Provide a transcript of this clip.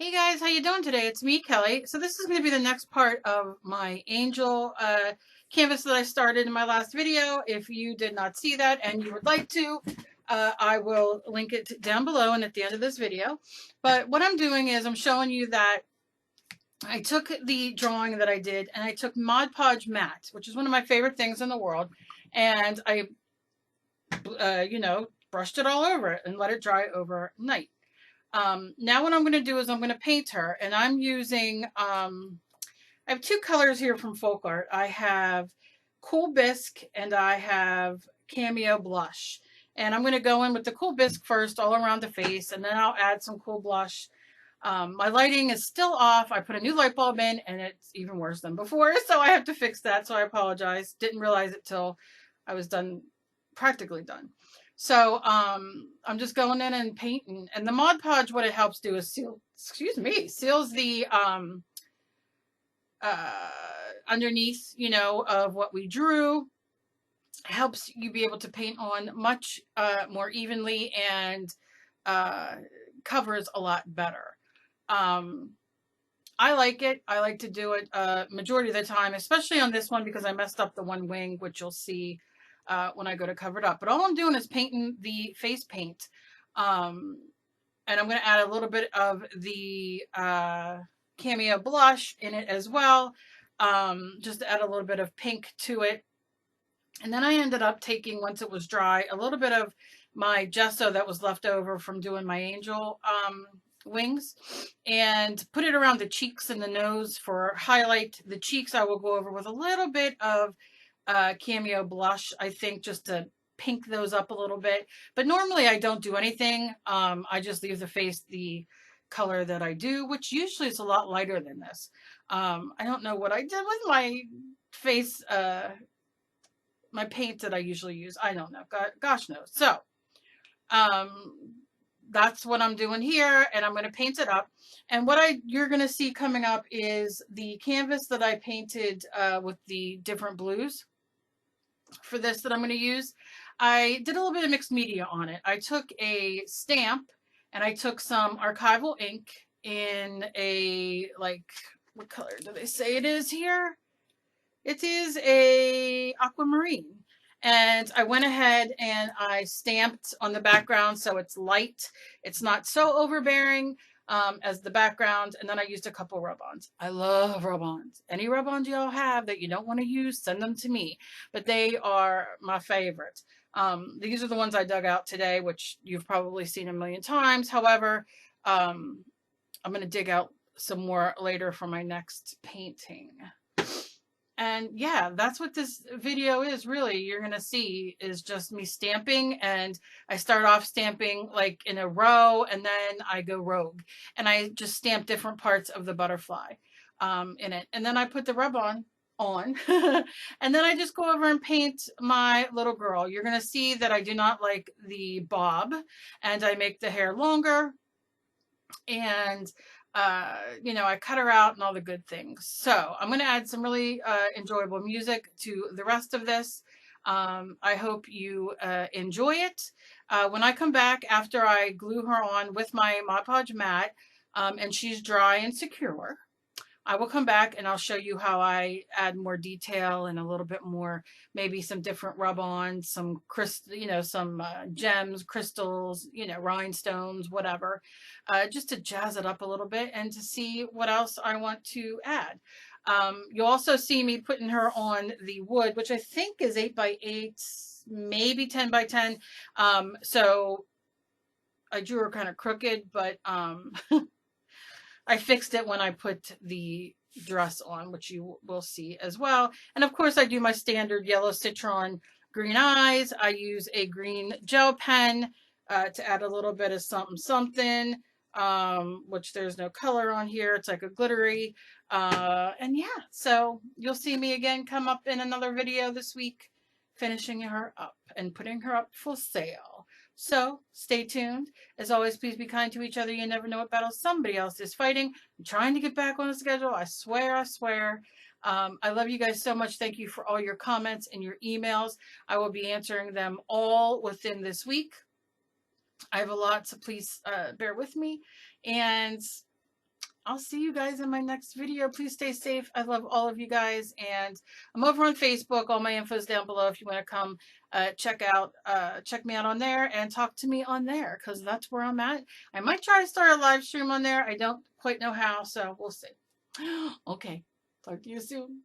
Hey guys, how you doing today? It's me, Kelly. So this is going to be the next part of my angel canvas that I started in my last video. If you did not see that and you would like to, I will link it down below and at the end of this video. But what I'm doing is I'm showing you that I took the drawing that I did and I took Mod Podge matte, which is one of my favorite things in the world, and I, brushed it all over it and let it dry overnight. Now what I'm going to do is I'm going to paint her, and I'm using, I have two colors here from Folk Art. I have Cool Bisque and I have Cameo Blush. And I'm going to go in with the Cool Bisque first all around the face, and then I'll add some Cool Blush. My lighting is still off. I put a new light bulb in and it's even worse than before, so I have to fix that, so I apologize. Didn't realize it till I was done, practically done. So I'm just going in and painting. And the Mod Podge, what it helps do is seals the underneath, of what we drew. Helps you be able to paint on much more evenly and covers a lot better. I like it. I like to do it majority of the time, especially on this one because I messed up the one wing, which you'll see when I go to cover it up. But all I'm doing is painting the face paint. And I'm going to add a little bit of the Cameo blush in it as well, just to add a little bit of pink to it. And then I ended up taking, once it was dry, a little bit of my gesso that was left over from doing my angel wings and put it around the cheeks and the nose for highlight. The cheeks I will go over with a little bit of Cameo blush, I think, just to pink those up a little bit. But normally I don't do anything. I just leave the face the color that I do, which usually is a lot lighter than this. I don't know what I did with my face, my paint that I usually use. I don't know. Gosh knows. So that's what I'm doing here, and I'm going to paint it up. And what you're going to see coming up is the canvas that I painted with the different blues for this that I'm going to use. I did a little bit of mixed media on it. I took a stamp and I took some archival ink in a, like, what color do they say it is here? It is a aquamarine. And I went ahead and I stamped on the background so it's light. It's not so overbearing as the background. And then I used a couple rub-ons. I love rub-ons. Any rub-ons y'all have that you don't want to use, send them to me. But they are my favorite. These are the ones I dug out today, which you've probably seen a million times. However, I'm going to dig out some more later for my next painting. And yeah, that's what this video is really. You're going to see is just me stamping, and I start off stamping like in a row and then I go rogue and I just stamp different parts of the butterfly in it. And then I put the rub-on on and then I just go over and paint my little girl. You're going to see that I do not like the bob and I make the hair longer, and I cut her out and all the good things. So I'm going to add some really enjoyable music to the rest of this. I hope you enjoy it. When I come back after I glue her on with my Mod Podge matte and she's dry and secure, I will come back and I'll show you how I add more detail and a little bit more, maybe some different rub-ons, some some gems, crystals, rhinestones, whatever, just to jazz it up a little bit and to see what else I want to add. You'll also see me putting her on the wood, which I think is 8x8, maybe 10x10. So I drew her kind of crooked, but I fixed it when I put the dress on, which you will see as well. And of course I do my standard yellow citron green eyes. I use a green gel pen to add a little bit of something, which there's no color on here. It's like a glittery. And yeah, so you'll see me again come up in another video this week, finishing her up and putting her up for sale. So stay tuned. As always, please be kind to each other. You never know what battle somebody else is fighting. I'm trying to get back on a schedule. I swear, I swear. I love you guys so much. Thank you for all your comments and your emails. I will be answering them all within this week. I have a lot, so please bear with me. And I'll see you guys in my next video. Please stay safe. I love all of you guys. And I'm over on Facebook. All my info is down below if you want to come check me out on there and talk to me on there, because that's where I'm at. I might try to start a live stream on there. I don't quite know how, so we'll see. Okay. Talk to you soon.